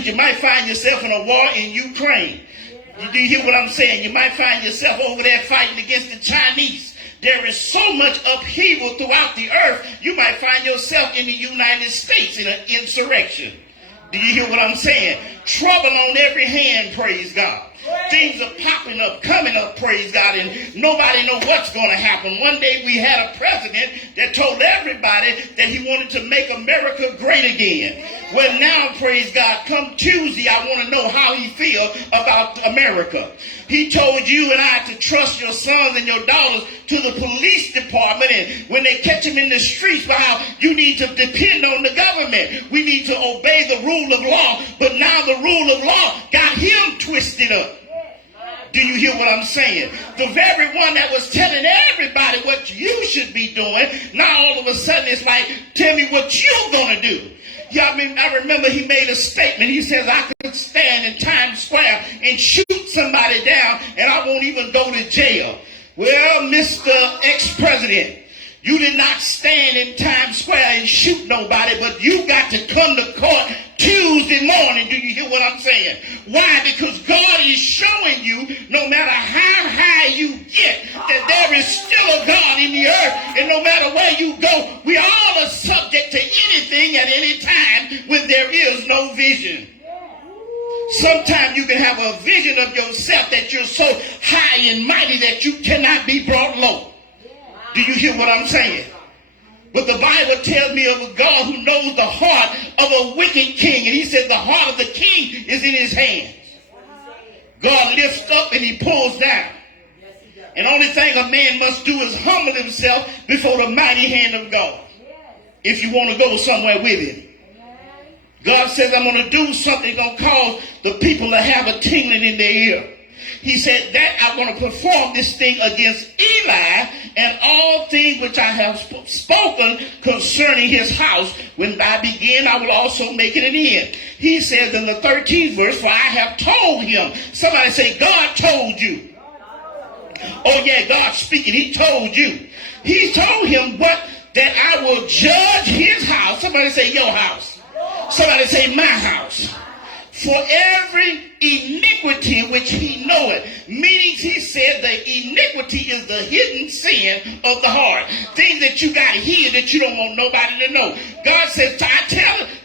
because you might find yourself in a war in Ukraine. Do you hear what I'm saying? You might find yourself over there fighting against the Chinese. There is so much upheaval throughout the earth. You might find yourself in the United States in an insurrection. Do you hear what I'm saying? Trouble on every hand, praise God. Things are popping up, coming up, praise God, and nobody knows what's going to happen. One day we had a president that told everybody that he wanted to make America great again. Well, now, praise God, come Tuesday, I want to know how he feels about America. He told you and I to trust your sons and your daughters to the police department, and when they catch them in the streets, how you need to depend on the government. We need to obey the rule of law, but now the rule of law got him twisted up. Do you hear what I'm saying? The very one that was telling everybody what you should be doing, now all of a sudden it's like, tell me what you're going to do. Yeah, I remember he made a statement. He says, I could stand in Times Square and shoot somebody down and I won't even go to jail. Well, Mr. Ex-President, you did not stand in Times Square and shoot nobody, but you got to come to court Tuesday morning. Do you hear what I'm saying? Why? Because God is showing you, no matter how high you get, that there is still a God in the earth. And no matter where you go, we all are subject to anything at any time when there is no vision. Sometimes you can have a vision of yourself that you're so high and mighty that you cannot be brought low. Do you hear what I'm saying? But the Bible tells me of a God who knows the heart of a wicked king. And he said the heart of the king is in his hands. God lifts up and he pulls down. And the only thing a man must do is humble himself before the mighty hand of God. If you want to go somewhere with him. God says, I'm going to do something going to cause the people to have a tingling in their ear. He said that I'm going to perform this thing against Eli and all things which I have spoken concerning his house. When I begin, I will also make it an end. He says in the 13th verse, for I have told him. Somebody say, God told you. Oh yeah, God speaking. He told you. He told him what? That I will judge his house. Somebody say your house. Somebody say my house. For every iniquity which he knoweth. Meaning he said the iniquity is the hidden sin of the heart. Things that you got hid that you don't want nobody to know. God says, I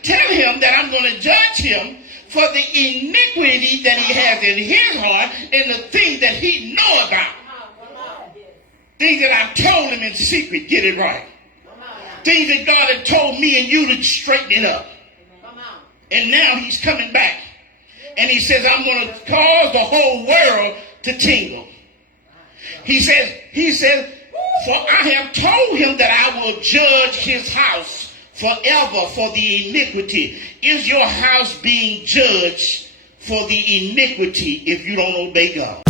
tell him that I'm going to judge him for the iniquity that he has in his heart and the things that he know about. Things that I've told him in secret, get it right. Things that God had told me and you to straighten it up. And now he's coming back. And he says, I'm going to cause the whole world to tingle. He says, for I have told him that I will judge his house forever for the iniquity. Is your house being judged for the iniquity if you don't obey God?